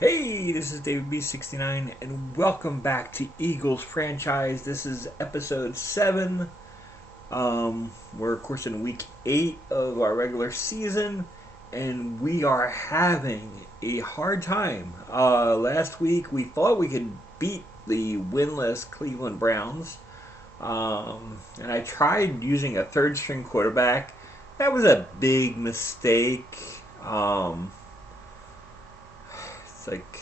Hey, this is David B69, and welcome back to Eagles franchise. This is episode 7. We're, of course, in week 8 of our regular season, and we are having a hard time. Last week, we thought we could beat the winless Cleveland Browns, and I tried using a third string quarterback. That was a big mistake. It's like,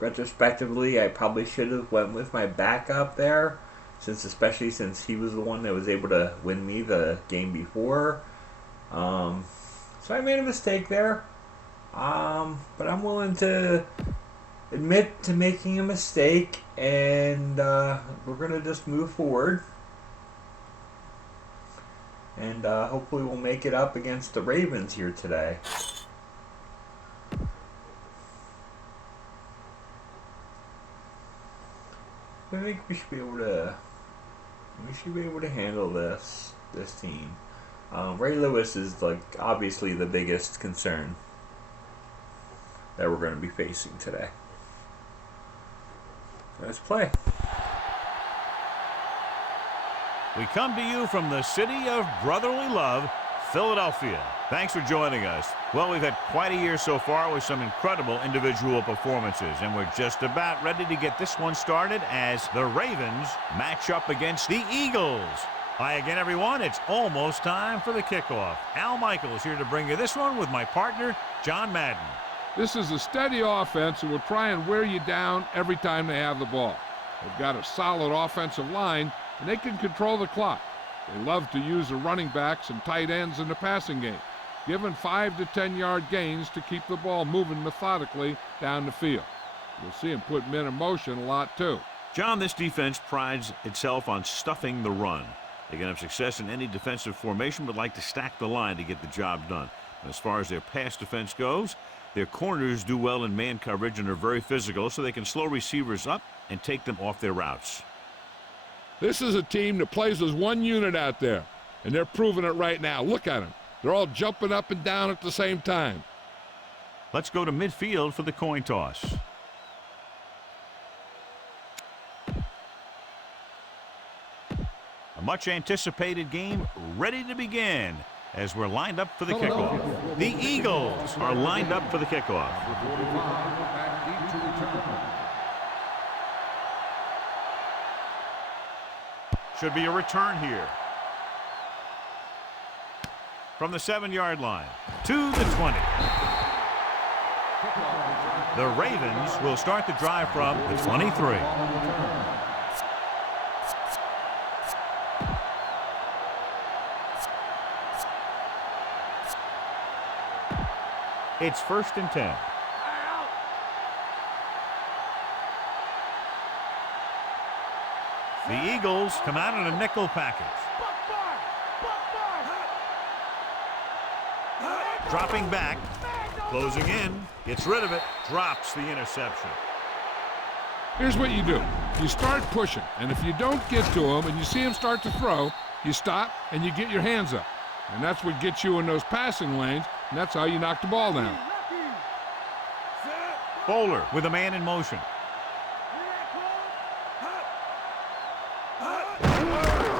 retrospectively, I probably should have went with my backup there, especially since he was the one that was able to win me the game before. So I made a mistake there. But I'm willing to admit to making a mistake, and we're gonna just move forward, and hopefully we'll make it up against the Ravens here today. I think we should be able to handle this team. Ray Lewis is obviously the biggest concern that we're going to be facing today. Let's play. We come to you from the city of brotherly love, Philadelphia. Thanks for joining us. Well, we've had quite a year so far with some incredible individual performances, and we're just about ready to get this one started as the Ravens match up against the Eagles. Hi again, everyone. It's almost time for the kickoff. Al Michaels here to bring you this one with my partner, John Madden. This is a steady offense that will try and wear you down every time they have the ball. They've got a solid offensive line, and they can control the clock. They love to use the running backs and tight ends in the passing game, giving 5 to 10-yard gains to keep the ball moving methodically down the field. You'll see them put men in motion a lot too. John, this defense prides itself on stuffing the run. They can have success in any defensive formation, but like to stack the line to get the job done. And as far as their pass defense goes, their corners do well in man coverage and are very physical, so they can slow receivers up and take them off their routes. This is a team that plays as one unit out there, and they're proving it right now. Look at them. They're all jumping up and down at the same time. Let's go to midfield for the coin toss. A much-anticipated game ready to begin as we're lined up for the kickoff. The Eagles are lined up for the kickoff. Should be a return here. From the 7-yard line to the 20. The Ravens will start the drive from the 23. It's 1st and 10. The Eagles come out in a nickel package. Dropping back, closing in, gets rid of it, drops the interception. Here's what you do. You start pushing, and if you don't get to him and you see him start to throw, you stop and you get your hands up. And that's what gets you in those passing lanes, and that's how you knock the ball down. Bowler with a man in motion.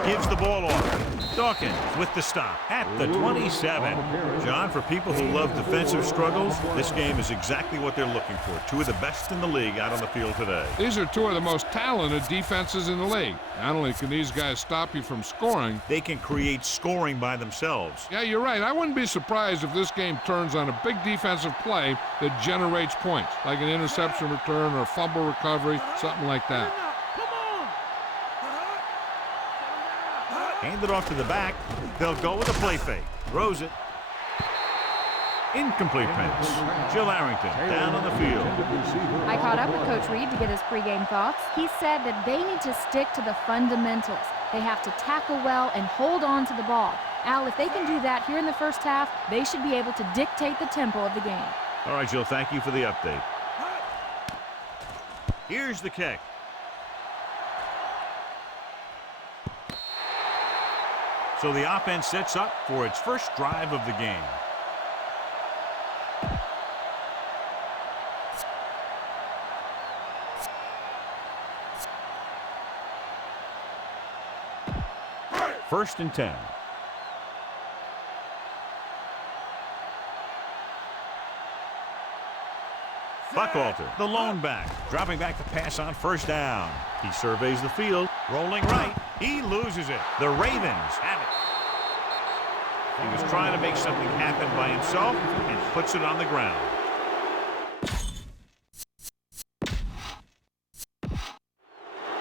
Gives the ball off. Dawkins with the stop at the 27. John, for people who love defensive struggles, this game is exactly what they're looking for. Two of the best in the league out on the field today. These are two of the most talented defenses in the league. Not only can these guys stop you from scoring, they can create scoring by themselves. Yeah, you're right. I wouldn't be surprised if this game turns on a big defensive play that generates points, like an interception return or a fumble recovery, something like that. Hand it off to the back. They'll go with a play fake. Throws it. Incomplete pass. Jill Arrington down on the field. I caught up with Coach Reed to get his pregame thoughts. He said that they need to stick to the fundamentals. They have to tackle well and hold on to the ball. Al, if they can do that here in the first half, they should be able to dictate the tempo of the game. All right, Jill, thank you for the update. Here's the kick. So the offense sets up for its first drive of the game. First and 10. Buckalter, the lone back, dropping back to pass on first down. He surveys the field, rolling right. He loses it. The Ravens have it. He was trying to make something happen by himself and puts it on the ground.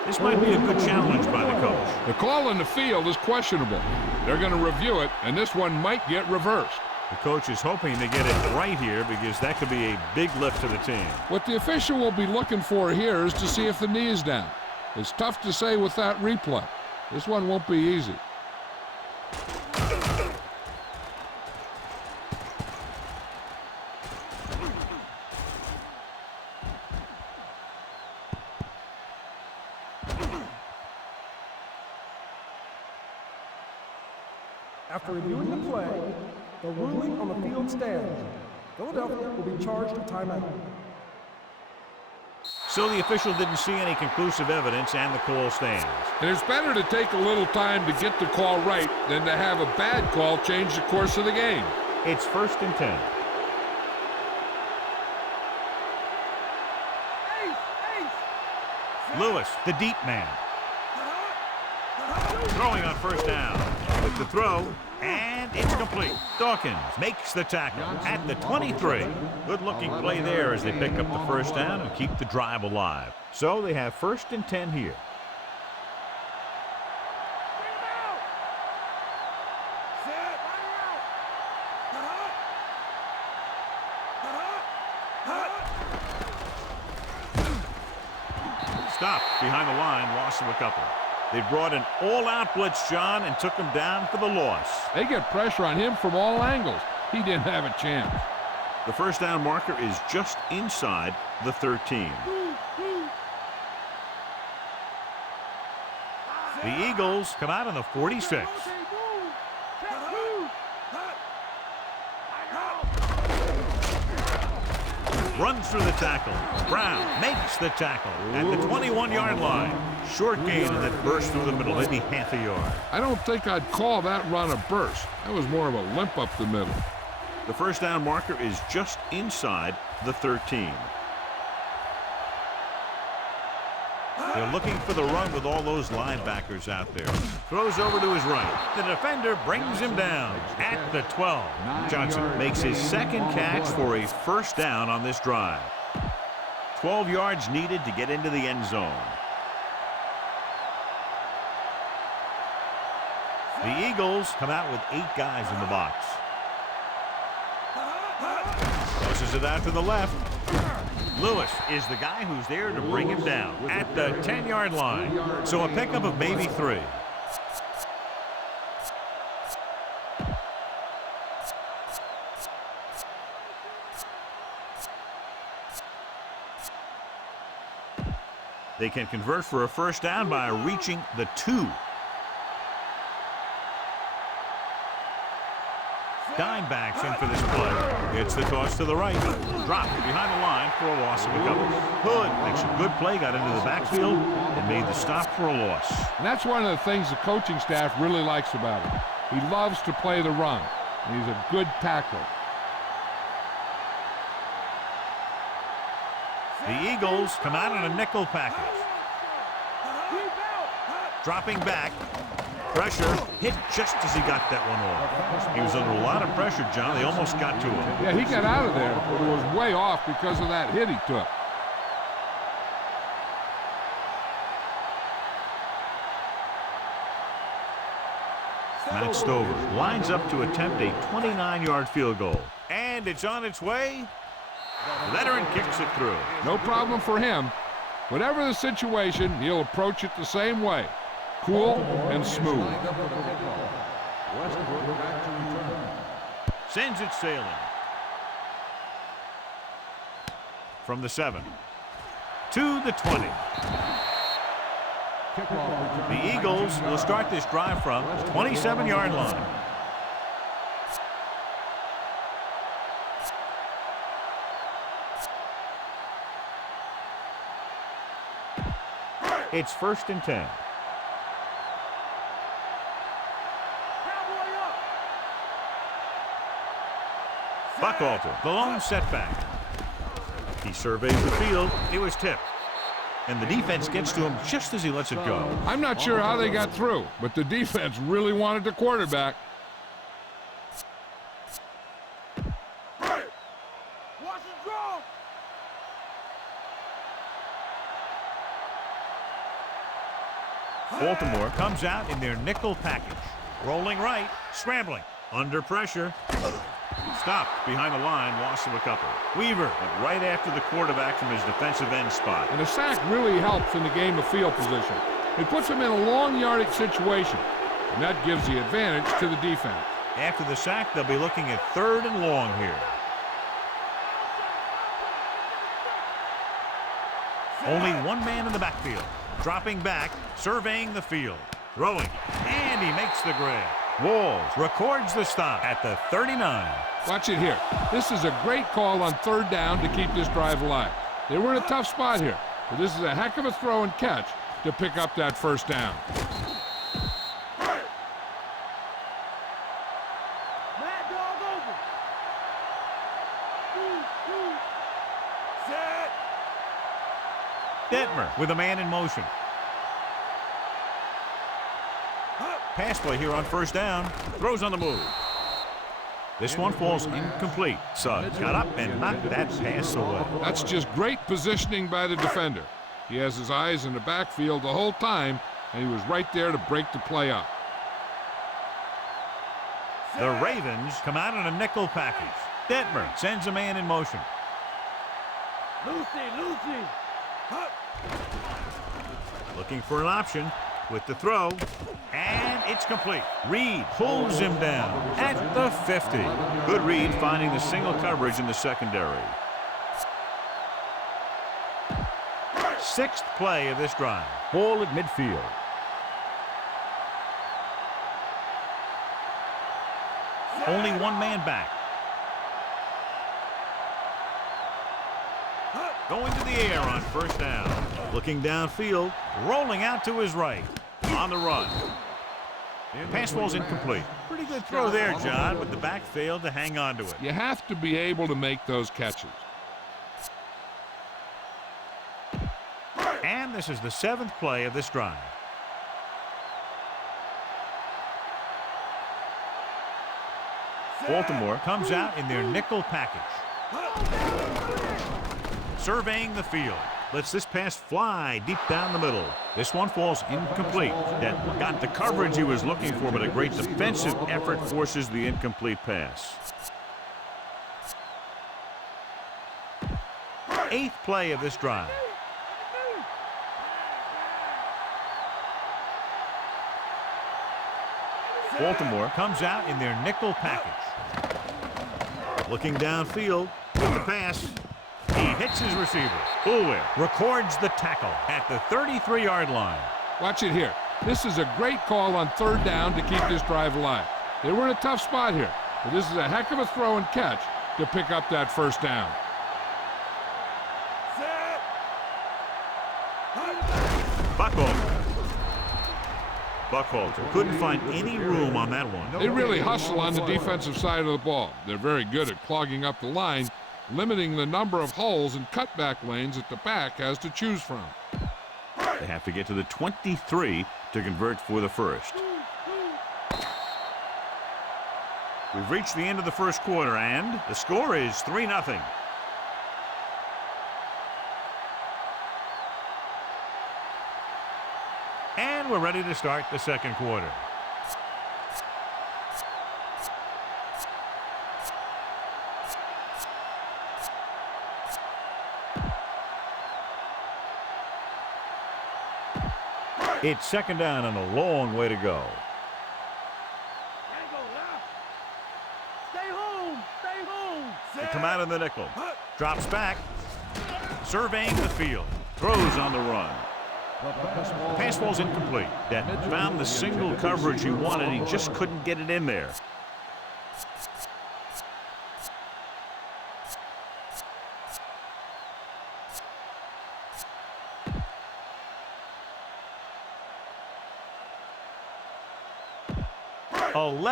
This might be a good challenge by the coach. The call in the field is questionable. They're going to review it, and this one might get reversed. The coach is hoping to get it right here because that could be a big lift to the team. What the official will be looking for here is to see if the knee is down. It's tough to say with that replay. This one won't be easy. After reviewing the play, the ruling on the field stands. Philadelphia will be charged with timeout. So the official didn't see any conclusive evidence, and the call stands. And it's better to take a little time to get the call right than to have a bad call change the course of the game. It's first and 10. Lewis, the deep man. Throwing on first down. With the throw, and it's complete. Dawkins makes the tackle at the 23. Good-looking play there as they pick up the first down and keep the drive alive. So they have first and 10 here. Stop behind the line, loss of a couple. They brought an all-out blitz, John, and took him down for the loss. They get pressure on him from all angles. He didn't have a chance. The first down marker is just inside the 13. The Eagles come out on the 46. Runs through the tackle. Brown makes the tackle at the 21-yard line. Short gain and that burst through the middle, maybe half a yard. I don't think I'd call that run a burst. That was more of a limp up the middle. The first down marker is just inside the 13. They're looking for the run with all those linebackers out there. Throws over to his right. The defender brings him down at the 12. Johnson makes his second catch for a first down on this drive. 12 yards needed to get into the end zone. The Eagles come out with 8 guys in the box. Tosses it out to the left. Lewis is the guy who's there to bring him down at the 10-yard line. So a pickup of maybe 3. They can convert for a first down by reaching the 2. Dime backs in for this play. It's the toss to the right. Dropped behind the line for a loss of a couple. Hood makes a good play, got into the backfield, and made the stop for a loss. And that's one of the things the coaching staff really likes about him. He loves to play the run, and he's a good tackler. The Eagles come out in a nickel package. Dropping back. Pressure hit just as he got that one off. He was under a lot of pressure, John. They almost got to him. Yeah, he got out of there, but it was way off because of that hit he took. Matt Stover lines up to attempt a 29-yard field goal. And it's on its way. The veteran kicks it through. No problem for him. Whatever the situation, he'll approach it the same way. Cool and smooth. Sends it sailing. From the 7 to the 20. The Eagles will start this drive from the 27-yard line. It's first and 10. Buchalter, the lone setback. He surveys the field. It was tipped. And the defense gets to him just as he lets it go. I'm not sure how they got through, but the defense really wanted the quarterback. Baltimore comes out in their nickel package. Rolling right, scrambling, under pressure. Stopped behind the line, loss of a couple. Weaver went right after the quarterback from his defensive end spot. And a sack really helps in the game of field position. It puts them in a long yardage situation, and that gives the advantage to the defense. After the sack, they'll be looking at 3rd and long here. Only one man in the backfield. Dropping back, surveying the field. Throwing, and he makes the grab. Walls records the stop at the 39. Watch it here. This is a great call on 3rd down to keep this drive alive. They were in a tough spot here, but this is a heck of a throw and catch to pick up that 1st down. Mad dog over. Set. Detmer with a man in motion. Pass play here on 1st down. Throws on the move. This one falls incomplete. Suggs got up and knocked that pass away. That's just great positioning by the defender. He has his eyes in the backfield the whole time, and he was right there to break the play up. The Ravens come out in a nickel package. Detmer sends a man in motion. Lucy. Looking for an option with the throw. And it's complete. Reed pulls him down at the 50. Good read finding the single coverage in the secondary. 6th play of this drive. Ball at midfield. Only one man back. Going to the air on 1st down. Looking downfield. Rolling out to his right. On the run. Pass ball's incomplete. Pretty good throw there, John, but the back failed to hang on to it. You have to be able to make those catches. And this is the 7th play of this drive. Baltimore comes out in their nickel package. Surveying the field. Lets this pass fly deep down the middle. This one falls incomplete. That got the coverage he was looking for, but a great defensive effort forces the incomplete pass. 8th play of this drive. Baltimore comes out in their nickel package. Looking downfield with the pass. He hits his receiver. Bulwer records the tackle at the 33-yard line. Watch it here. This is a great call on 3rd down to keep this drive alive. They were in a tough spot here, but this is a heck of a throw and catch to pick up that 1st down. Buchalter couldn't find any room on that one. They really hustle on the defensive side of the ball. They're very good at clogging up the line, limiting the number of holes and cutback lanes that the back has to choose from. They have to get to the 23 to convert for the 1st. We've reached the end of the 1st quarter, and the score is 3-0. And we're ready to start the 2nd quarter. It's 2nd down and a long way to go. Stay home. They come out in the nickel. Drops back. Surveying the field. Throws on the run. The pass ball's incomplete. That found the single coverage he wanted. He just couldn't get it in there.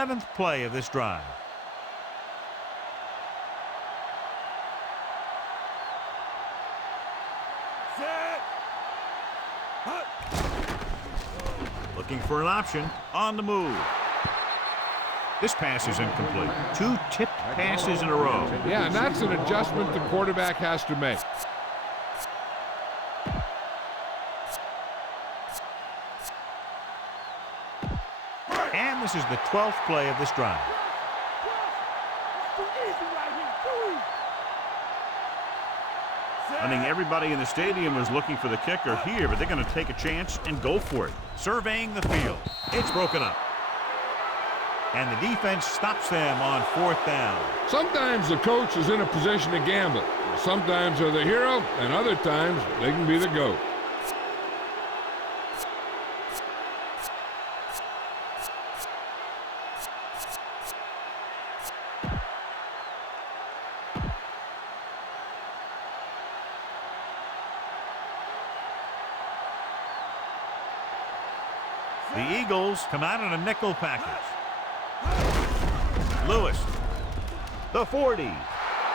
th play of this drive. Looking for an option on the move. This pass is incomplete. 2 tipped passes in a row. Yeah, and that's an adjustment the quarterback has to make. And this is the 12th play of this drive. I think everybody in the stadium was looking for the kicker here, but they're going to take a chance and go for it. Surveying the field. It's broken up. And the defense stops them on 4th down. Sometimes the coach is in a position to gamble. Sometimes they're the hero, and other times they can be the GOAT. The Eagles come out in a nickel package. Lewis, the 40,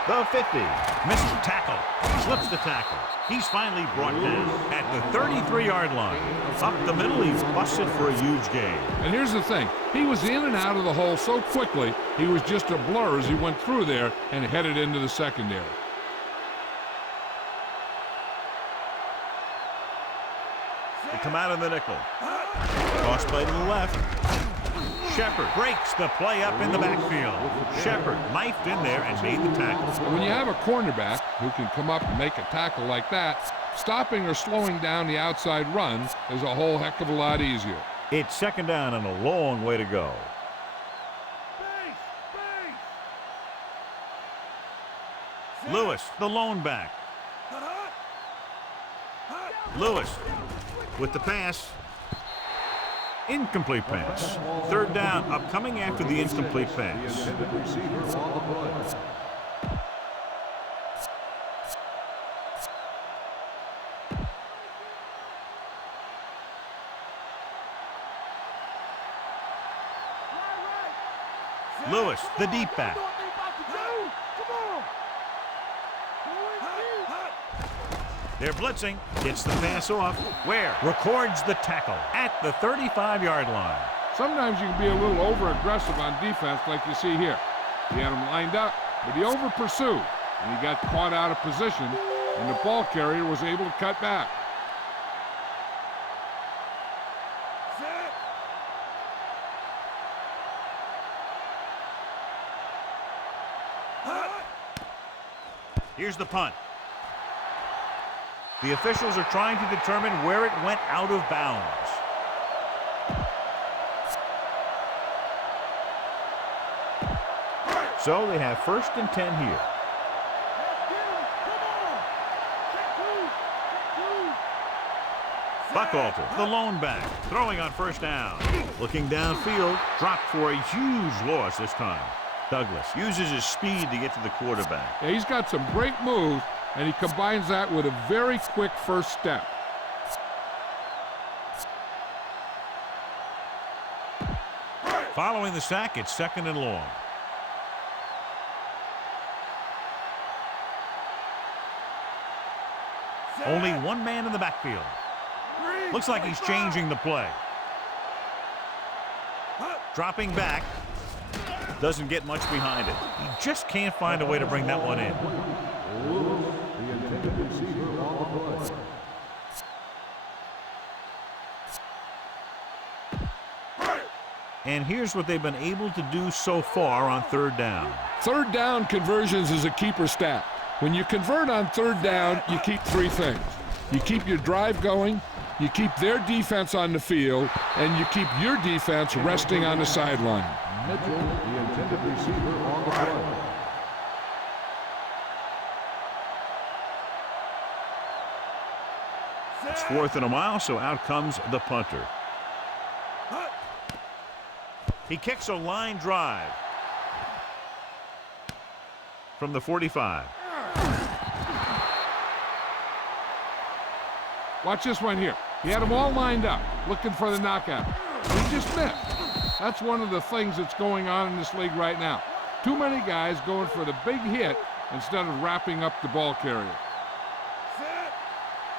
the 50, missed the tackle, slips the tackle. He's finally brought down at the 33-yard line. Up the middle, he's busted for a huge gain. And here's the thing. He was in and out of the hole so quickly, he was just a blur as he went through there and headed into the secondary. They come out in the nickel. Cross play to the left. Shepard breaks the play up in the backfield. Shepard knifed in there and made the tackle. When you have a cornerback who can come up and make a tackle like that, stopping or slowing down the outside run is a whole heck of a lot easier. It's 2nd down and a long way to go. Lewis, the lone back. Lewis with the pass. Incomplete pass. 3rd down, upcoming after the incomplete pass. Lewis, the deep back. They're blitzing. Gets the pass off. Where? Records the tackle at the 35-yard line. Sometimes you can be a little over-aggressive on defense like you see here. He had him lined up, but he over-pursued, and he got caught out of position, and the ball carrier was able to cut back. Here's the punt. The officials are trying to determine where it went out of bounds. So they have 1st and 10 here. Buckalter, the lone back, throwing on 1st down. Looking downfield, dropped for a huge loss this time. Douglas uses his speed to get to the quarterback. Yeah, he's got some great moves, and he combines that with a very quick first step. Following the sack, it's 2nd and long. Only one man in the backfield. Looks like he's changing the play. Dropping back. Doesn't get much behind it. He just can't find a way to bring that one in. And here's what they've been able to do so far on 3rd down. 3rd down conversions is a keeper stat. When you convert on 3rd down, you keep 3 things. You keep your drive going, you keep their defense on the field, and you keep your defense resting on the sideline. Mitchell, the intended receiver on the play. It's 4th and a mile, so out comes the punter. He kicks a line drive from the 45. Watch this one here. He had them all lined up, looking for the knockout. He just missed. That's one of the things that's going on in this league right now. Too many guys going for the big hit instead of wrapping up the ball carrier.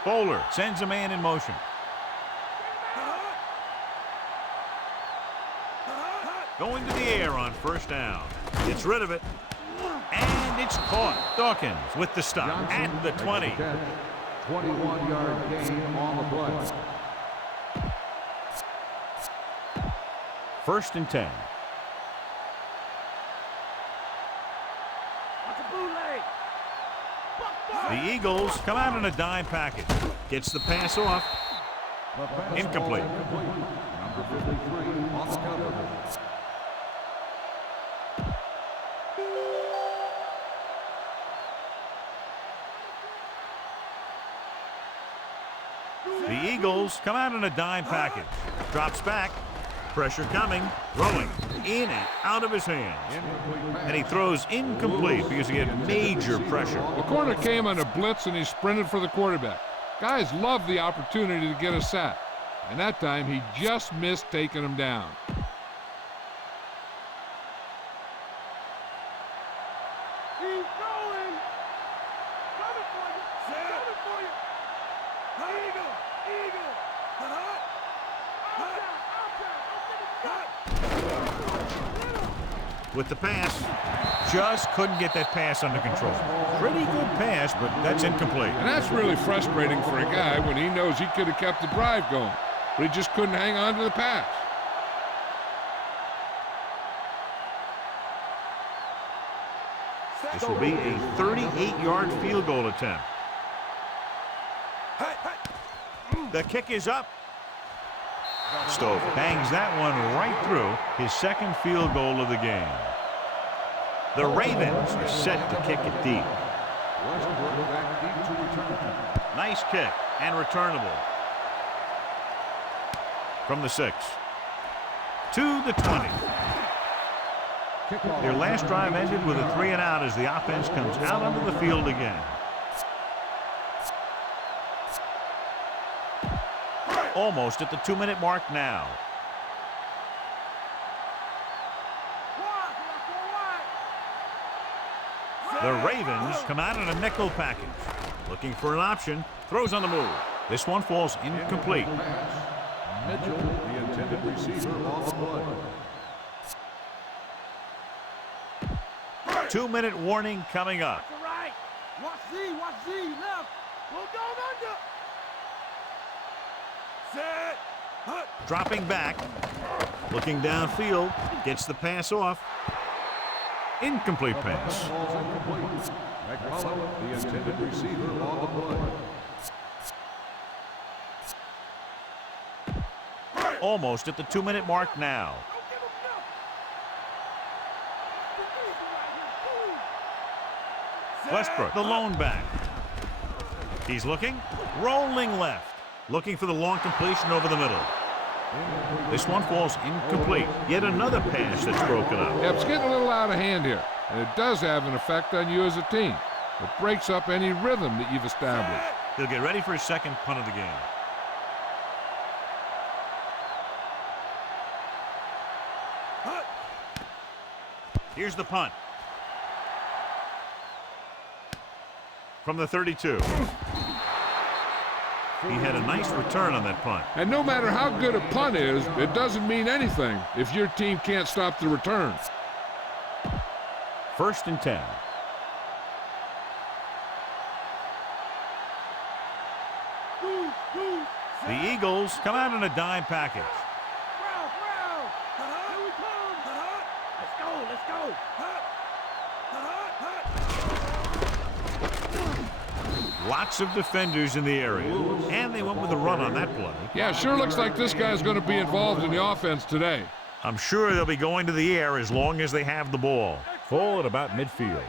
Bowler sends a man in motion. Going to the air on first down. Gets rid of it. And it's caught. Dawkins with the stop at the 20. 21-yard gain on the play. First and 10. The Eagles come out in a dime package. Gets the pass off. Incomplete. Number 53 on the cover. The Eagles come out in a dime package. Drops back. Pressure coming. Throwing. In and out of his hands. And he throws incomplete because he had major pressure. The corner came on a blitz and he sprinted for the quarterback. Guys love the opportunity to get a sack. And that time he just missed taking him down. He's going. Coming for you. Coming for you. Eagle. Eagle. With the pass, just couldn't get that pass under control. Pretty good pass, but that's incomplete. And that's really frustrating for a guy when he knows he could have kept the drive going, but he just couldn't hang on to the pass. This will be a 38-yard field goal attempt. The kick is up. Stover bangs that one right through, his second field goal of the game. The Ravens are set to kick it deep. Nice kick and returnable. From the 6 to the 20. Their last drive ended with a 3-and-out as the offense comes out onto the field again. Almost at the 2-minute mark now. The Ravens come out in a nickel package. Looking for an option. Throws on the move. This one falls incomplete. Mitchell, the intended receiver, on the play. 2-minute warning coming up. Right. Watch Z. Watch Z. Left. We'll go under. Set. Dropping back. Looking downfield. Gets the pass off. Incomplete pass. McCullough, the intended receiver, on the play. Almost at the 2-minute mark now. Westbrook, the lone back. He's looking. Rolling left. Looking for the long completion over the middle. This one falls incomplete. Yet another pass that's broken up. Yeah, it's getting a little out of hand here, and it does have an effect on you as a team. It breaks up any rhythm that you've established. He'll get ready for his second punt of the game. Here's the punt. From the 32. He had a nice return on that punt. And no matter how good a punt is, it doesn't mean anything if your team can't stop the return. First and 10. The Eagles come out in a dime package. Here we come. Let's go. Let's go. Lots of defenders in the area. And they went with a run on that play. Yeah, sure looks like this guy's going to be involved in the offense today. I'm sure they'll be going to the air as long as they have the ball. Ball at about midfield.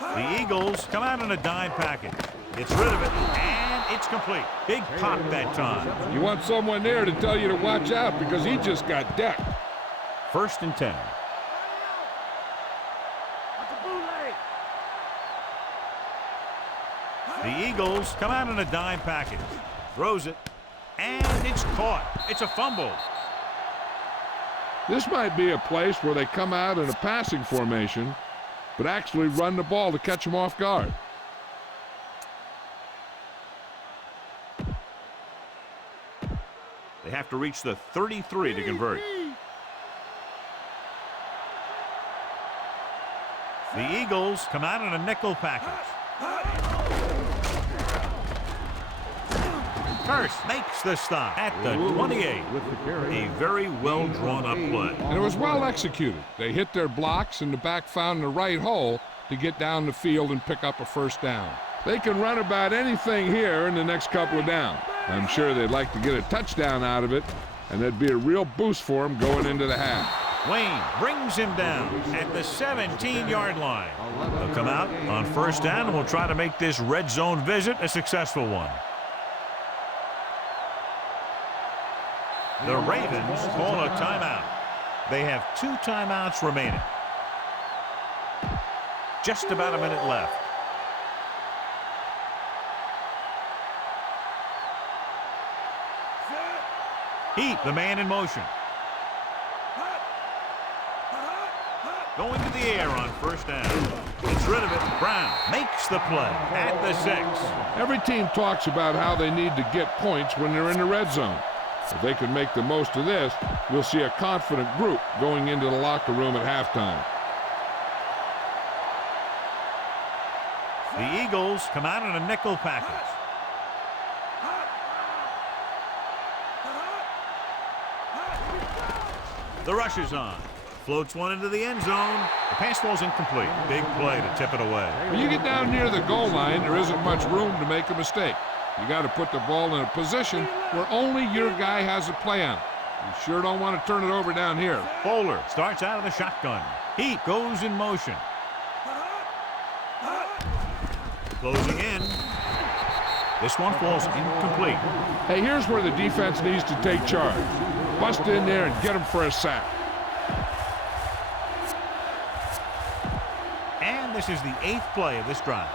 The Eagles come out in a dime package. Gets rid of it, and it's complete. Big pop that time. You want someone there to tell you to watch out because he just got decked. First and 10. The Eagles come out in a dime package. Throws it, and it's caught. It's a fumble. This might be a place where they come out in a passing formation, but actually run the ball to catch them off guard. They have to reach the 33 to convert. The Eagles come out in a nickel package. Hurst makes the stop at the 28. A very well drawn up play. And it was well executed. They hit their blocks and the back found the right hole to get down the field and pick up a first down. They can run about anything here in the next couple of downs. I'm sure they'd like to get a touchdown out of it, and that'd be a real boost for them going into the half. Wayne brings him down at the 17-yard line. They'll come out on first down and will try to make this red zone visit a successful one. The Ravens call a timeout. They have 2 timeouts remaining. Just about a minute left. Heat, the man in motion. Going to the air on first down. Gets rid of it. Brown makes the play at the 6. Every team talks about how they need to get points when they're in the red zone. If they can make the most of this, we'll see a confident group going into the locker room at halftime. The Eagles come out in a nickel package. The rush is on. Floats one into the end zone. The pass falls incomplete. Big play to tip it away. When you get down near the goal line, there isn't much room to make a mistake. You got to put the ball in a position where only your guy has a play on it. You sure don't want to turn it over down here. Bowler starts out of the shotgun. Heat goes in motion. Closing in. This one falls incomplete. Hey, here's where the defense needs to take charge. Bust in there and get him for a sack. And this is the 8th play of this drive.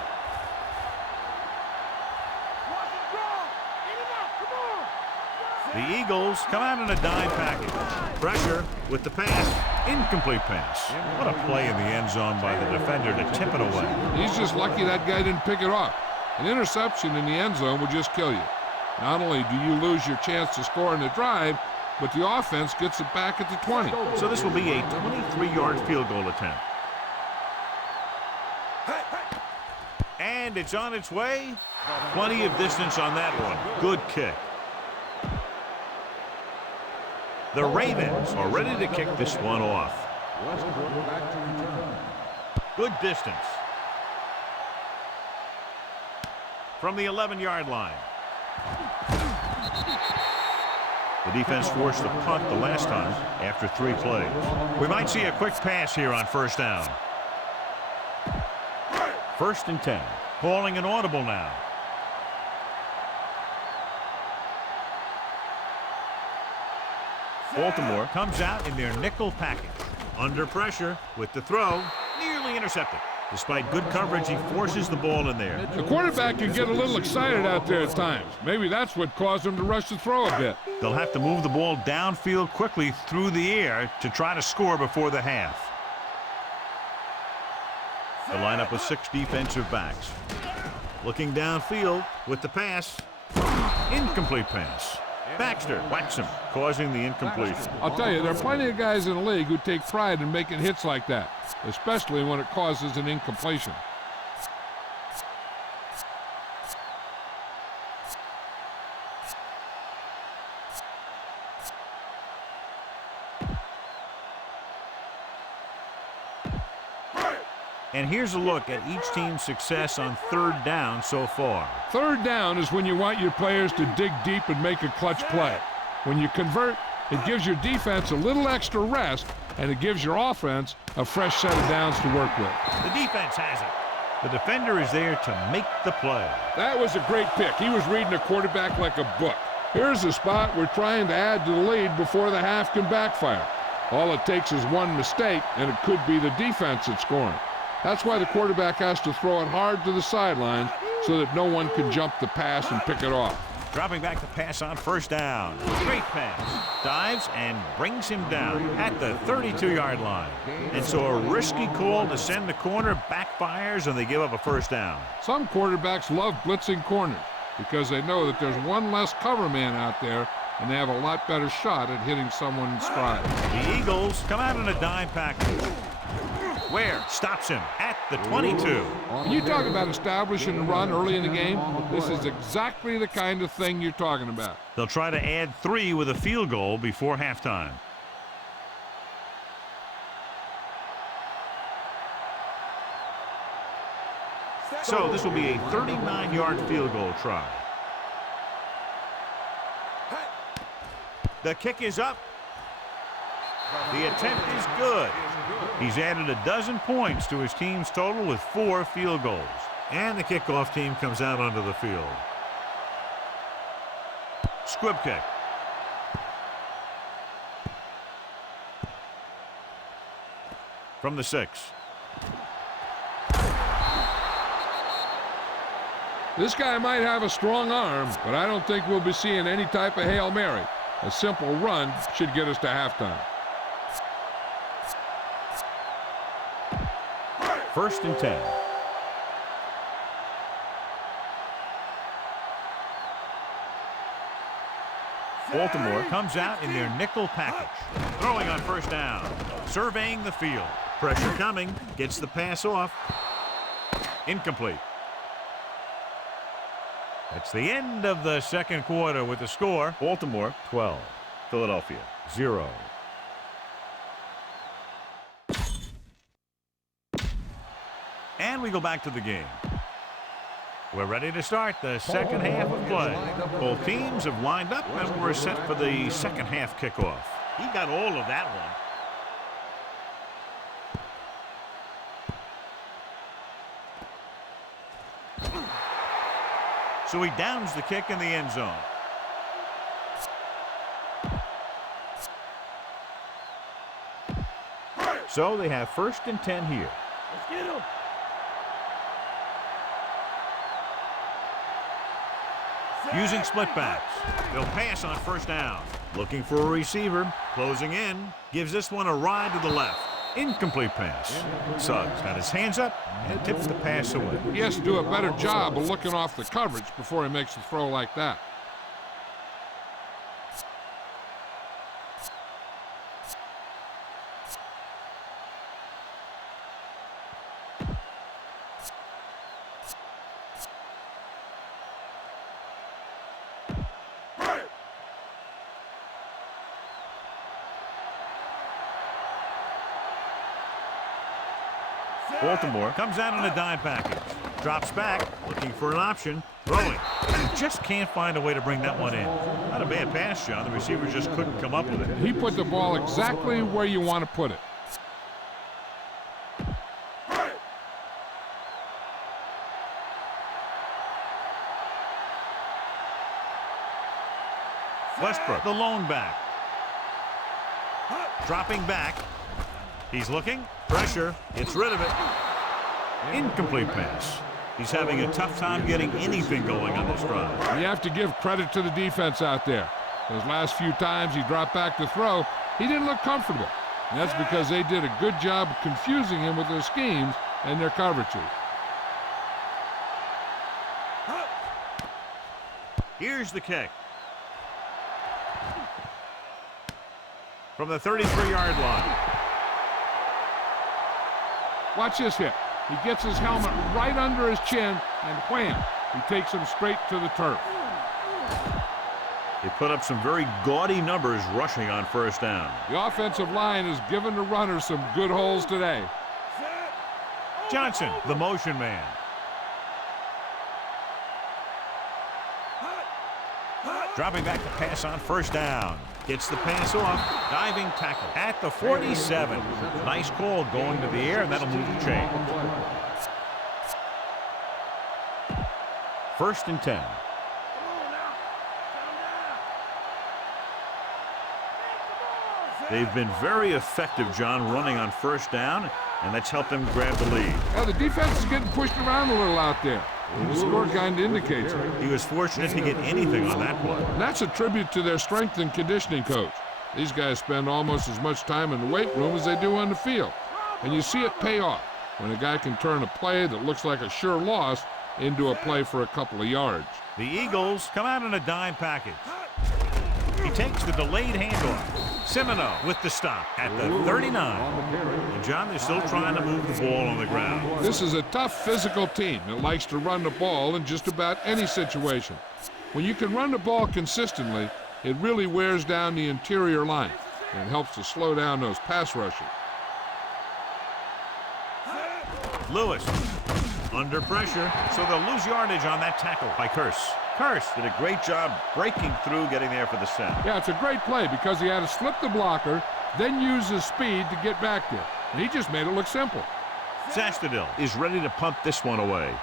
The Eagles come out in a dime package. Pressure with the pass. Incomplete pass. What a play in the end zone by the defender to tip it away. He's just lucky that guy didn't pick it off. An interception in the end zone would just kill you. Not only do you lose your chance to score in the drive, but the offense gets it back at the 20. So this will be a 23-yard field goal attempt. And it's on its way. Plenty of distance on that one. Good kick. The Ravens are ready to kick this one off. Good distance. From the 11-yard line. The defense forced the punt the last time after 3 plays. We might see a quick pass here on first down. 1st and 10. Calling an audible now. Baltimore comes out in their nickel package. Under pressure with the throw. Nearly intercepted. Despite good coverage, he forces the ball in there. The quarterback can get a little excited out there at times. Maybe that's what caused him to rush the throw a bit. They'll have to move the ball downfield quickly through the air to try to score before the half. The lineup with 6 defensive backs. Looking downfield with the pass. Incomplete pass. Baxter whacks him, causing the incompletion. I'll tell you, there are plenty of guys in the league who take pride in making hits like that, especially when it causes an incompletion. And here's a look at each team's success on 3rd down so far. 3rd down is when you want your players to dig deep and make a clutch play. When you convert, it gives your defense a little extra rest, and it gives your offense a fresh set of downs to work with. The defense has it. The defender is there to make the play. That was a great pick. He was reading the quarterback like a book. Here's a spot we're trying to add to the lead before the half can backfire. All it takes is one mistake, and it could be the defense that's scoring. That's why the quarterback has to throw it hard to the sideline so that no one can jump the pass and pick it off. Dropping back to pass on first down. Great pass. Dives and brings him down at the 32-yard line. And so a risky call to send the corner backfires, and they give up a first down. Some quarterbacks love blitzing corners because they know that there's one less cover man out there, and they have a lot better shot at hitting someone in stride. The Eagles come out in a dime package. Ware stops him at the 22. When you talk about establishing the run early in the game, this is exactly the kind of thing you're talking about. They'll try to add 3 with a field goal before halftime. So this will be a 39-yard field goal try. The kick is up. The attempt is good. He's added a dozen points to his team's total with 4 field goals. And the kickoff team comes out onto the field. Squib kick. From the 6. This guy might have a strong arm, but I don't think we'll be seeing any type of Hail Mary. A simple run should get us to halftime. 1st and 10. Baltimore comes out in their nickel package. Throwing on first down. Surveying the field. Pressure coming. Gets the pass off. Incomplete. That's the end of the second quarter with the score. Baltimore 12. Philadelphia 0. And we go back to the game. We're ready to start the second half of play. Both teams have lined up and we're set for the second half kickoff. He got all of that one. So he downs the kick in the end zone. So they have 1st and 10 here. Let's get him. Using split backs. They'll pass on first down. Looking for a receiver. Closing in. Gives this one a ride to the left. Incomplete pass. Suggs got his hands up and tips the pass away. He has to do a better job of looking off the coverage before he makes a throw like that. Baltimore comes out in a dime package. Drops back, looking for an option. Throwing. And he just can't find a way to bring that one in. Not a bad pass, John. The receiver just couldn't come up with it. He put the ball exactly where you want to put it. Westbrook, the lone back. Dropping back. He's looking. Pressure. Gets rid of it. Incomplete pass. He's having a tough time getting anything going on this drive. You have to give credit to the defense out there. Those last few times he dropped back to throw, he didn't look comfortable. And that's because they did a good job confusing him with their schemes and their coverages. Here's the kick. From the 33-yard line. Watch this hit. He gets his helmet right under his chin, and wham, he takes him straight to the turf. They put up some very gaudy numbers rushing on first down. The offensive line has given the runners some good holes today. Johnson, the motion man. Dropping back to pass on first down. Gets the pass off. Diving tackle at the 47. Nice call going to the air, and that'll move the chain. 1st and 10. They've been very effective, John, running on first down, and that's helped them grab the lead. Well, the defense is getting pushed around a little out there. The score kind of indicates it. He was fortunate to get anything on that play. And that's a tribute to their strength and conditioning coach. These guys spend almost as much time in the weight room as they do on the field. And you see it pay off when a guy can turn a play that looks like a sure loss into a play for a couple of yards. The Eagles come out in a dime package. He takes the delayed handoff. Semino with the stop at the 39. And John is still trying to move the ball on the ground. This is a tough physical team that likes to run the ball in just about any situation. When you can run the ball consistently, it really wears down the interior line, and it helps to slow down those pass rushers. Lewis under pressure, so they'll lose yardage on that tackle by Curse. Curse did a great job breaking through, getting there for the sack. Yeah, it's a great play because he had to slip the blocker, then use his speed to get back there. And he just made it look simple. Sastadil is ready to punt this one away.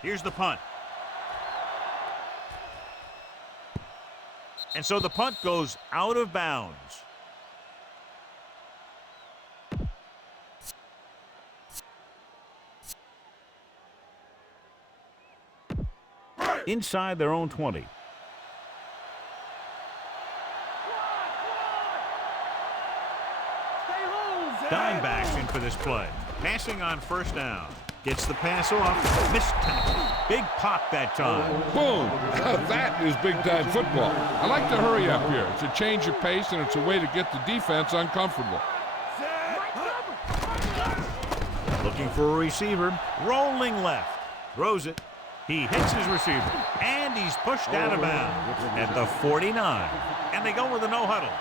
Here's the punt. And so the punt goes out of bounds. Inside their own 20. Dime backs in for this play. Passing on first down. Gets the pass off. Missed tackle. Big pop that time. Boom! That is big-time football. I like to hurry up here. It's a change of pace, and it's a way to get the defense uncomfortable. Looking for a receiver. Rolling left. Throws it. He hits his receiver. And he's pushed out of bounds at the 49. And they go with a no-huddle.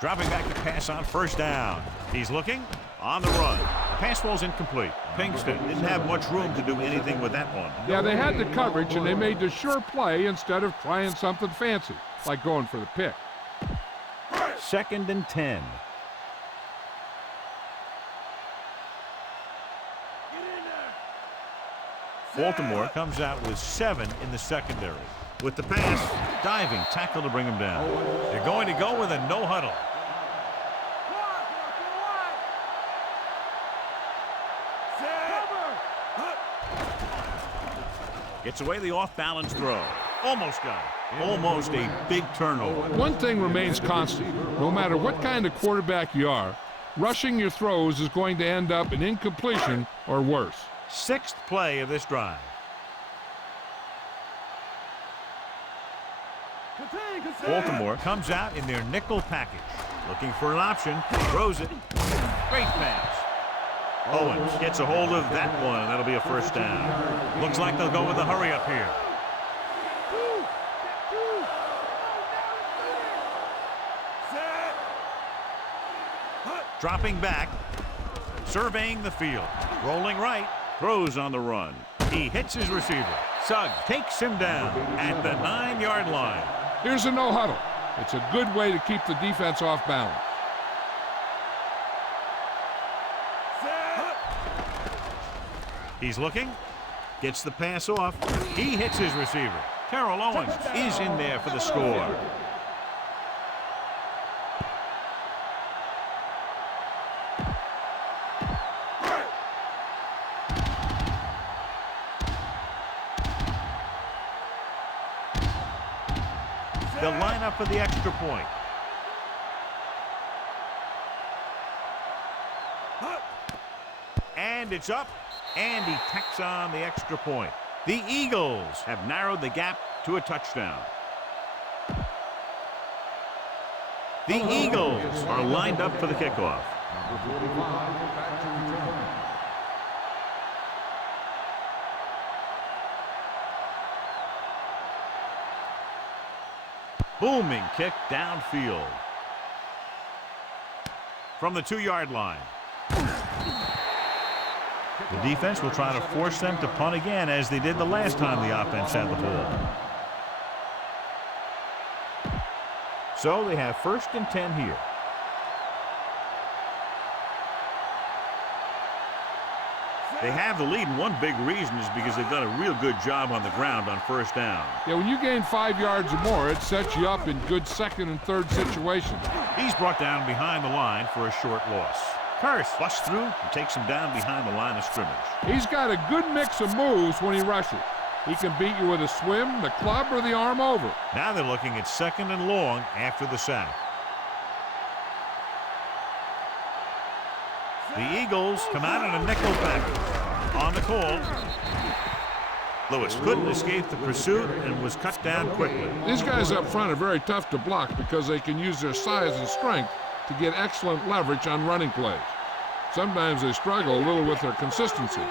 Dropping back to pass on first down. He's looking on the run. Pass falls incomplete. Pinkston didn't have much room to do anything with that one. Yeah, they had the coverage, and they made the sure play instead of trying something fancy, like going for the pick. 2nd and 10. Baltimore comes out with 7 in the secondary. With the pass, diving tackle to bring him down. They're going to go with a no huddle. Gets away the off-balance throw. Almost got it. Almost a big turnover. One thing remains constant. No matter what kind of quarterback you are, rushing your throws is going to end up in incompletion or worse. 6th play of this drive. Baltimore comes out in their nickel package. Looking for an option. Throws it. Great pass. Owens gets a hold of that one, and that'll be a first down. Looks like they'll go with a hurry up here. Dropping back. Surveying the field. Rolling right. Throws on the run. He hits his receiver. Suggs takes him down at the 9-yard line. Here's a no huddle. It's a good way to keep the defense off balance. He's looking. Gets the pass off. He hits his receiver. Terrell Owens is in there for the score. They'll line up for the extra point. And it's up, and he tacks on the extra point. The Eagles have narrowed the gap to a touchdown. The Eagles are lined up for the kickoff. Booming kick downfield. From the 2-yard line. The defense will try to force them to punt again as they did the last time the offense had the ball. So they have 1st and 10 here. They have the lead, and one big reason is because they've done a real good job on the ground on first down. Yeah, when you gain 5 yards or more, it sets you up in good second and third situations. He's brought down behind the line for a short loss. Curse busts through and takes him down behind the line of scrimmage. He's got a good mix of moves when he rushes. He can beat you with a swim, the club, or the arm over. Now they're looking at second and long after the sack. The Eagles come out in a nickel package. On the call, Lewis couldn't escape the pursuit and was cut down quickly. These guys up front are very tough to block because they can use their size and strength to get excellent leverage on running plays. Sometimes they struggle a little with their consistency,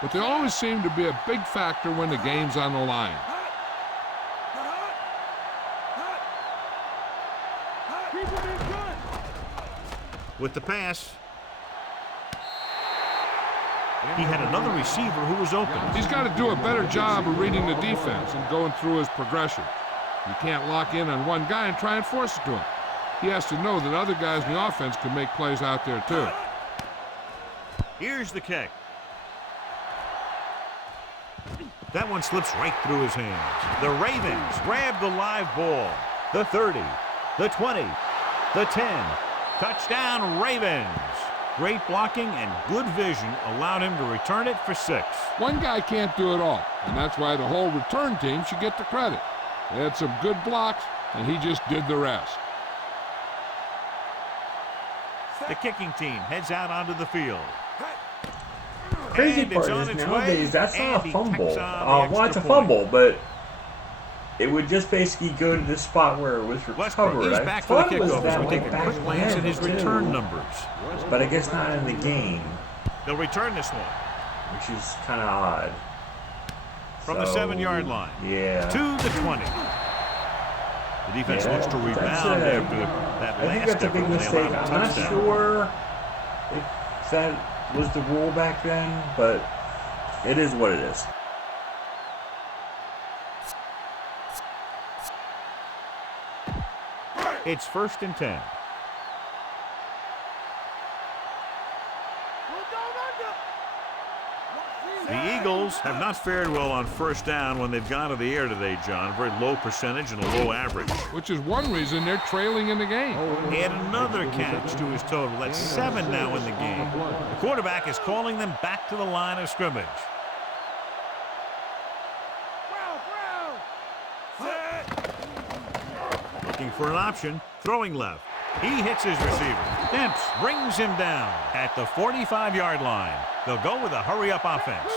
but they always seem to be a big factor when the game's on the line. With the pass, he had another receiver who was open. He's got to do a better job of reading the defense and going through his progression. You can't lock in on one guy and try and force it to him. He has to know that other guys in the offense can make plays out there too. Here's the kick. That one slips right through his hands. The Ravens grab the live ball. The 30, the 20, the 10. Touchdown, Ravens. Great blocking and good vision allowed him to return it for 6. One guy can't do it all, and that's why the whole return team should get the credit. They had some good blocks, and he just did the rest. The kicking team heads out onto the field. Crazy And part it's on is its nowadays way, that's and not a he fumble. tacks on the Well, it's a extra point. fumble, but it would just basically go to the spot where it was Westbrook recovered. is I back for the thought it was kickoff as that we way take a back quick glance at then, his too. return numbers. But I guess not in the game, They'll return this one which is kind of odd. from the 7-yard line. Yeah. To the 20. The defense looks to rebound after that I think last that's a effort big when they mistake. allowed a I'm not touchdown. sure if that was the rule back then, but it is what it is. It's 1st and 10. The Eagles have not fared well on first down when they've gone to the air today, John. Very low percentage and a low average. Which is one reason they're trailing in the game. He had another catch to his total. That's 7 now in the game. The quarterback is calling them back to the line of scrimmage. Looking for an option, throwing left. He hits his receiver. Demps brings him down at the 45-yard line. They'll go with a hurry-up offense.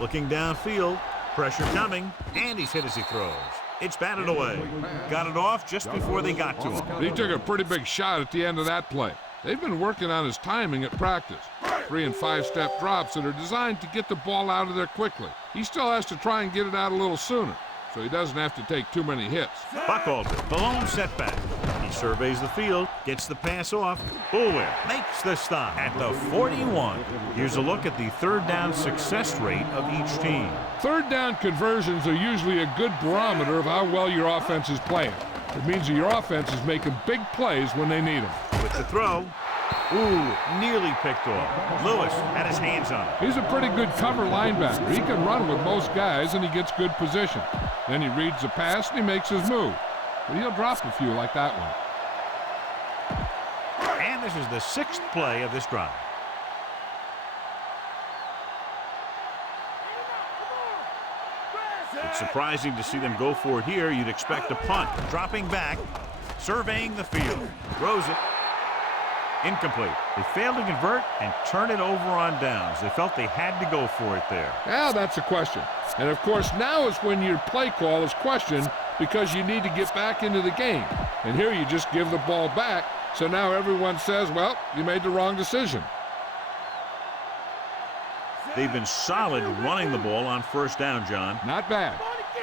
Looking downfield, pressure coming, and he's hit as he throws. It's batted away. Got it off just before they got to him. He took a pretty big shot at the end of that play. They've been working on his timing at practice. 3- and 5-step drops that are designed to get the ball out of there quickly. He still has to try and get it out a little sooner, so he doesn't have to take too many hits. Buchalter, the lone setback. He surveys the field, gets the pass off. Boulware makes the stop at the 41. Here's a look at the third down success rate of each team. Third down conversions are usually a good barometer of how well your offense is playing. It means that your offense is making big plays when they need them. With the throw, nearly picked off. Lewis had his hands on it. He's a pretty good cover linebacker. He can run with most guys, and he gets good position. Then he reads the pass, and he makes his move. But he'll drop a few like that one. And this is the 6th play of this drive. It's surprising to see them go for it here. You'd expect a punt. Dropping back, surveying the field. Throws it. Incomplete. They failed to convert and turn it over on downs. They felt they had to go for it there. Now that's a question. And of course, now is when your play call is questioned because you need to get back into the game. And here you just give the ball back. So now everyone says, well, you made the wrong decision. They've been solid running the ball on first down, John. Not bad.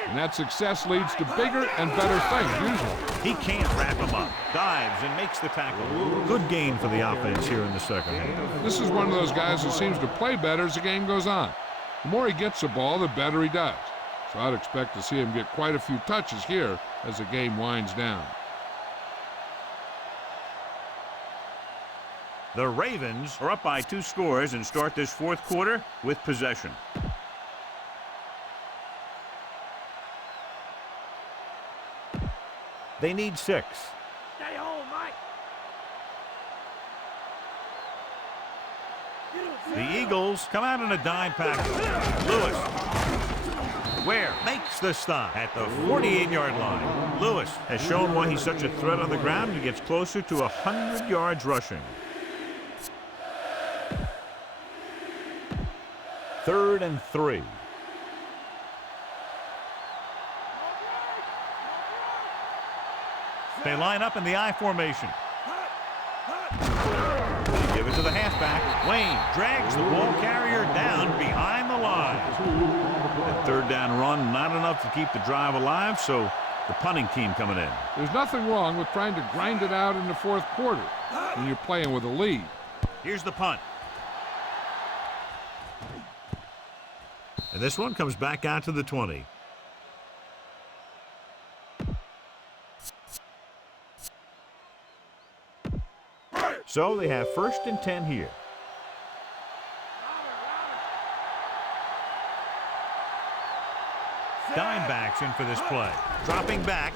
And that success leads to bigger and better things, usually. He can't wrap him up. Dives and makes the tackle. Good gain for the offense here in the second half. This is one of those guys who seems to play better as the game goes on. The more he gets the ball, the better he does. So I'd expect to see him get quite a few touches here as the game winds down. The Ravens are up by 2 scores and start this fourth quarter with possession. They need 6. Stay home, Mike. The Eagles come out in a dime package. Lewis. Ware makes the stop at the 48-yard line. Lewis has shown why he's such a threat on the ground and gets closer to 100 yards rushing. 3rd and 3. They line up in the I formation. They give it to the halfback. Wayne drags the ball carrier down behind the line. That 3rd down run, not enough to keep the drive alive, so the punting team coming in. There's nothing wrong with trying to grind it out in the fourth quarter when you're playing with a lead. Here's the punt. And this one comes back out to the 20. So they have 1st and 10 here. Dime backs in for this play. Dropping back,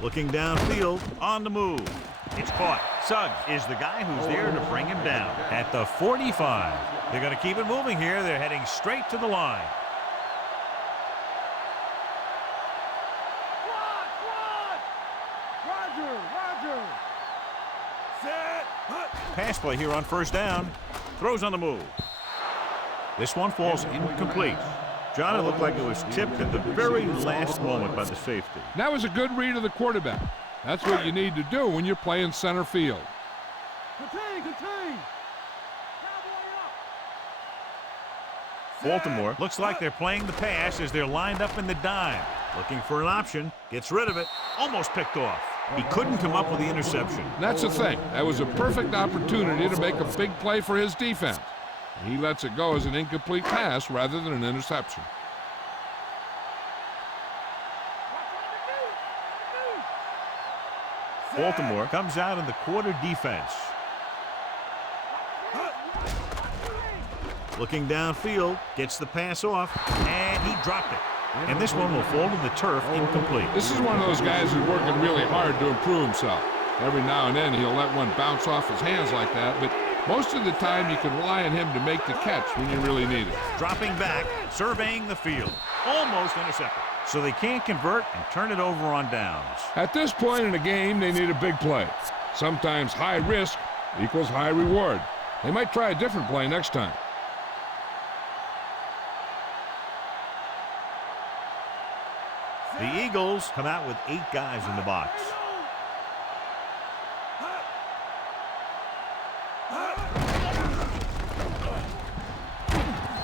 looking downfield, on the move. It's caught. Suggs is the guy who's there to bring him down at the 45. They're going to keep it moving here. They're heading straight to the line. Roger. Set. Pass play here on 1st down. Throws on the move. This one falls incomplete. John, it looked like it was tipped at the very last moment by the safety. That was a good read of the quarterback. That's what you need to do when you're playing center field. Contain. Baltimore looks like they're playing the pass as they're lined up in the dime. Looking for an option. Gets rid of it. Almost picked off. He couldn't come up with the interception. That's the thing. That was a perfect opportunity to make a big play for his defense. He lets it go as an incomplete pass rather than an interception. Baltimore comes out in the quarter defense. Looking downfield, gets the pass off, and he dropped it. And this one will fall to the turf incomplete. This is one of those guys who's working really hard to improve himself. Every now and then he'll let one bounce off his hands like that, but most of the time you can rely on him to make the catch when you really need it. Dropping back, surveying the field. Almost intercepted. So they can't convert and turn it over on downs. At this point in the game, they need a big play. Sometimes high risk equals high reward. They might try a different play next time. The Eagles come out with 8 guys in the box.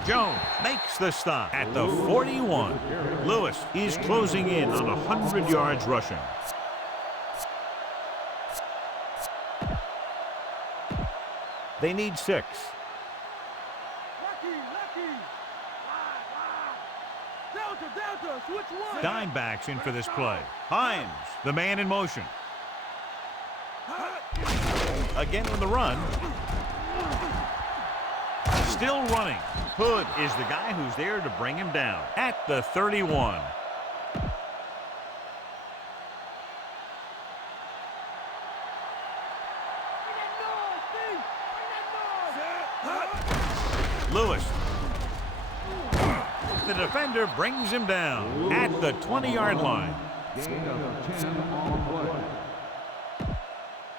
Jones makes the stop at the 41. Lewis is closing in on 100 yards rushing. They need 6. Delta, switch one. Dime backs in for this play. Hines, the man in motion. Again with the run. Still running. Hood is the guy who's there to bring him down at the 31. Lewis. The defender brings him down at the 20-yard line.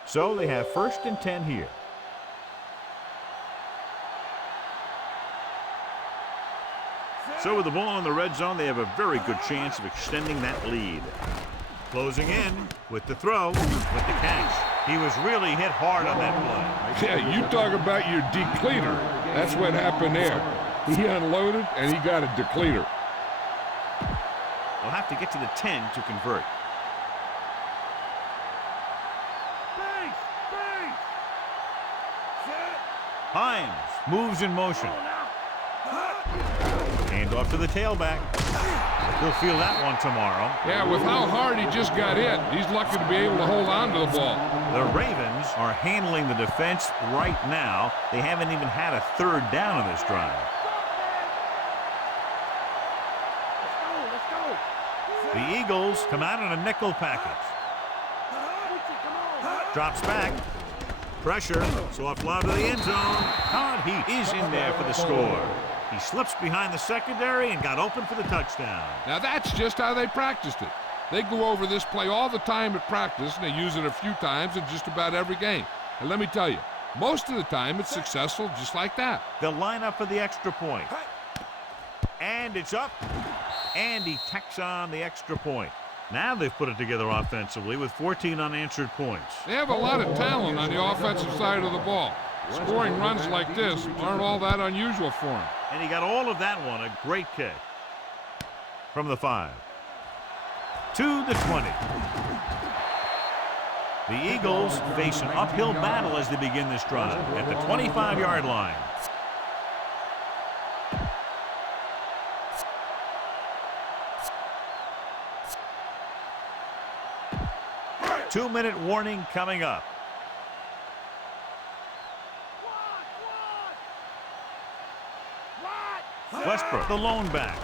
So they have 1st and 10 here. So with the ball in the red zone, they have a very good chance of extending that lead. Closing in with the throw, with the catch. He was really hit hard on that play. Yeah, you talk about your depleter. That's what happened there. He unloaded, and he got a depleter. We'll have to get to the 10 to convert. Hines moves in motion. Hand off to the tailback. He'll feel that one tomorrow. Yeah, with how hard he just got hit, he's lucky to be able to hold on to the ball. The Ravens are handling the defense right now. They haven't even had a third down in this drive. The Eagles come out in a nickel package. Drops back. Pressure. Soft lob to the end zone. Todd Heap is in there for the score. He slips behind the secondary and got open for the touchdown. Now that's just how they practiced it. They go over this play all the time at practice, and they use it a few times in just about every game. And let me tell you, most of the time it's successful just like that. They'll line up for the extra point. And it's up. And he tacks on the extra point. Now they've put it together offensively with 14 unanswered points. They have a lot of talent on the offensive side of the ball. Scoring runs like this aren't all that unusual for him. And he got all of that one. A great kick. From the 5. To the 20. The Eagles face an uphill battle as they begin this drive at the 25-yard line. Two-minute warning coming up. Westbrook, the lone back.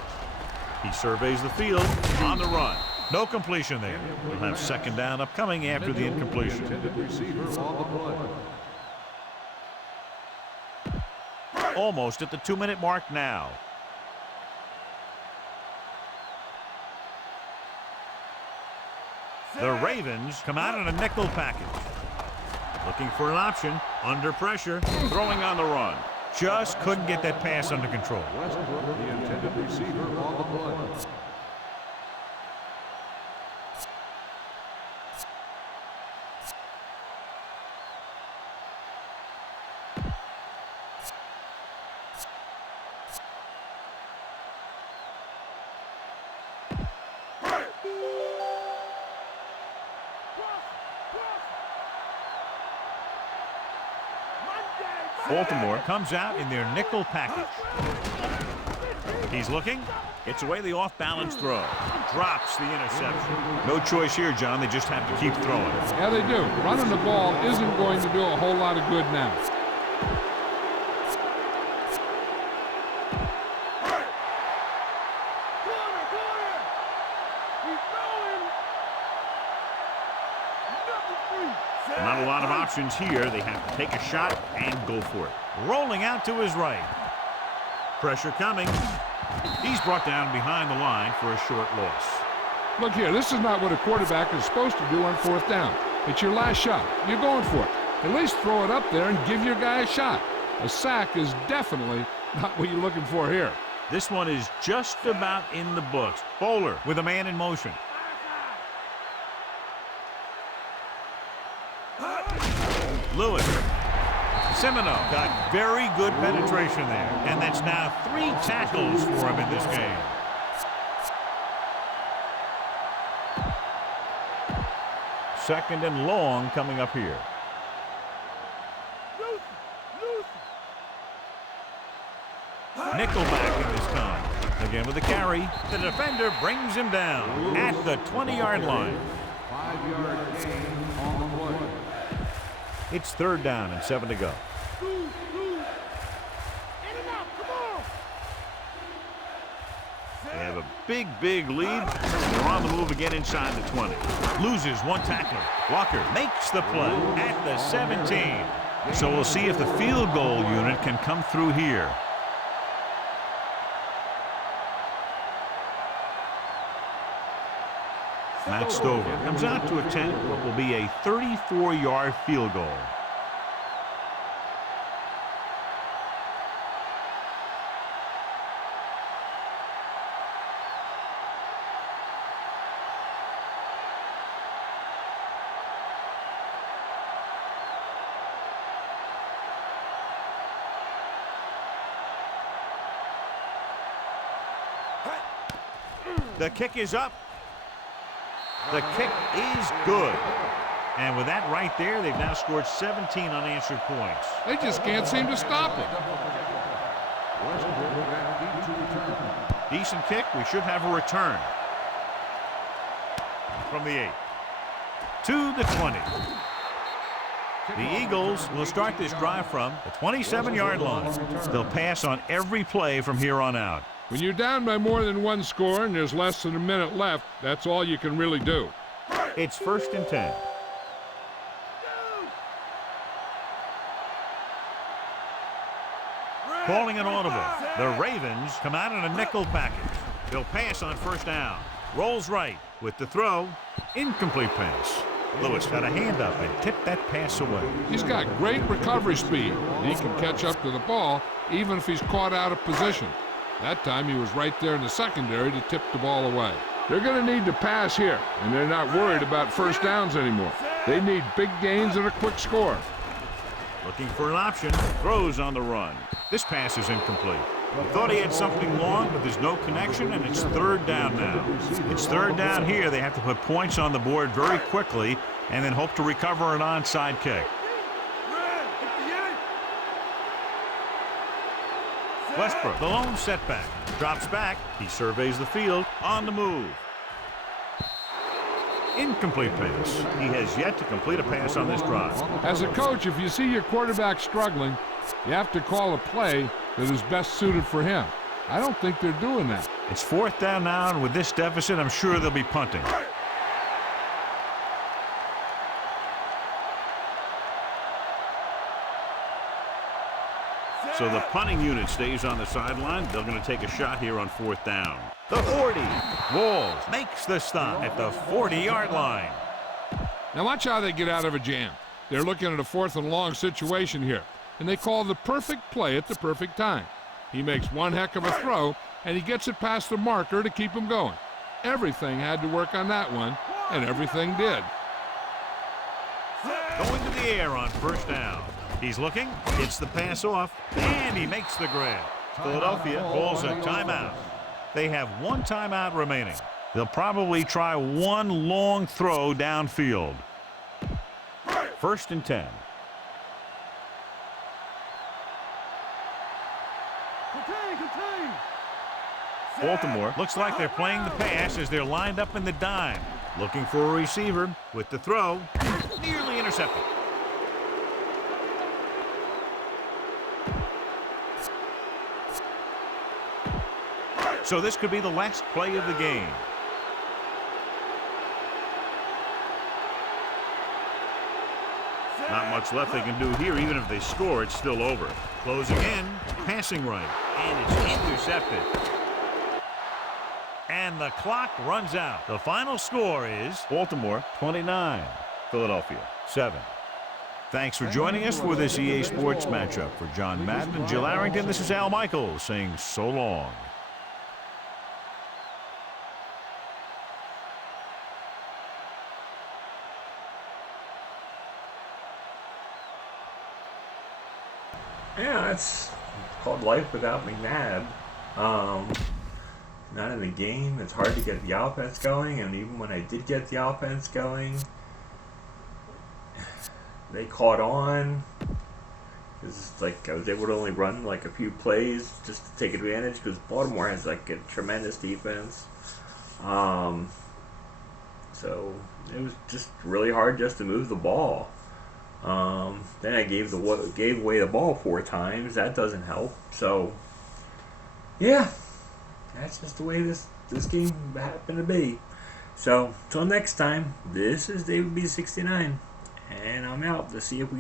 He surveys the field on the run. No completion there. We'll have second down upcoming after the incompletion. Almost at the 2-minute mark now. The Ravens come out in a nickel package. Looking for an option. Under pressure. Throwing on the run. Just couldn't get that pass under control. Westbrook, the intended receiver on the play. Baltimore comes out in their nickel package. He's looking. Gets away the off-balance throw. Drops the interception. No choice here, John. They just have to keep throwing. Yeah, they do. Running the ball isn't going to do a whole lot of good now. Not a lot of options here. They have to take a shot and go for it. Rolling out to his right. Pressure coming. He's brought down behind the line for a short loss. Look here, this is not what a quarterback is supposed to do on fourth down. It's your last shot. You're going for it. At least throw it up there and give your guy a shot. A sack is definitely not what you're looking for here. This one is just about in the books. Bowler with a man in motion. Lewis. Semino got very good penetration there. And that's now 3 tackles for him in this game. Second and long coming up here. Nickelback in this time. Again with the carry. The defender brings him down at the 20-yard line. 5-yard gain on the play. It's third down and 7 to go. They have a big lead. They're on the move again inside the 20. Loses one tackler. Walker makes the play at the 17. So we'll see if the field goal unit can come through here. Matt Stover comes out to attempt what will be a 34-yard field goal. The kick is up. The kick is good. And with that right there, they've now scored 17 unanswered points. They just can't seem to stop it. Westbrook ready to return. Decent kick. We should have a return. From the 8 to the 20. The Eagles will start this drive from the 27-yard line. They'll pass on every play from here on out. When you're down by more than one score and there's less than a minute left, that's all you can really do. It's 1st and 10. Calling an audible. The Ravens come out in a nickel package. They'll pass on 1st down. Rolls right with the throw. Incomplete pass. Lewis got a hand up and tipped that pass away. He's got great recovery speed. He can catch up to the ball even if he's caught out of position. That time he was right there in the secondary to tip the ball away. They're going to need to pass here, and they're not worried about 1st downs anymore. They need big gains and a quick score. Looking for an option. Throws on the run. This pass is incomplete. He thought he had something long, but there's no connection, and it's 3rd down now. It's 3rd down here. They have to put points on the board very quickly and then hope to recover an onside kick. Westbrook, the lone setback. Drops back. He surveys the field. On the move. Incomplete pass. He has yet to complete a pass on this drive. As a coach, if you see your quarterback struggling, you have to call a play that is best suited for him. I don't think they're doing that. It's 4th down now, and with this deficit, I'm sure they'll be punting. So the punting unit stays on the sideline. They're going to take a shot here on 4th down. The 40. Walls makes the stop at the 40-yard line. Now watch how they get out of a jam. They're looking at a 4th and long situation here, and they call the perfect play at the perfect time. He makes one heck of a throw, and he gets it past the marker to keep him going. Everything had to work on that one, and everything did. Going to the air on 1st down. He's looking, gets the pass off, and he makes the grab. Philadelphia calls a timeout. They have 1 timeout remaining. They'll probably try one long throw downfield. 1st and 10. Baltimore looks like they're playing the pass as they're lined up in the dime. Looking for a receiver with the throw. Nearly intercepted. So this could be the last play of the game. Not much left they can do here. Even if they score, it's still over. Closing in, passing right, and it's intercepted. And the clock runs out. The final score is Baltimore 29, Philadelphia 7. Thanks for joining us for this EA Sports matchup. For John Madden and Jill Arrington, this is Al Michaels saying so long. Yeah, it's called life without McNabb. Not in the game. It's hard to get the offense going, and even when I did get the offense going, they caught on. It's like I was able to only run like a few plays just to take advantage because Baltimore has like a tremendous defense. So it was just really hard just to move the ball. Then I gave away the ball 4 times. That doesn't help. So yeah, that's just the way this game happened to be. So till next time, this is David B69, and I'm out to see if we can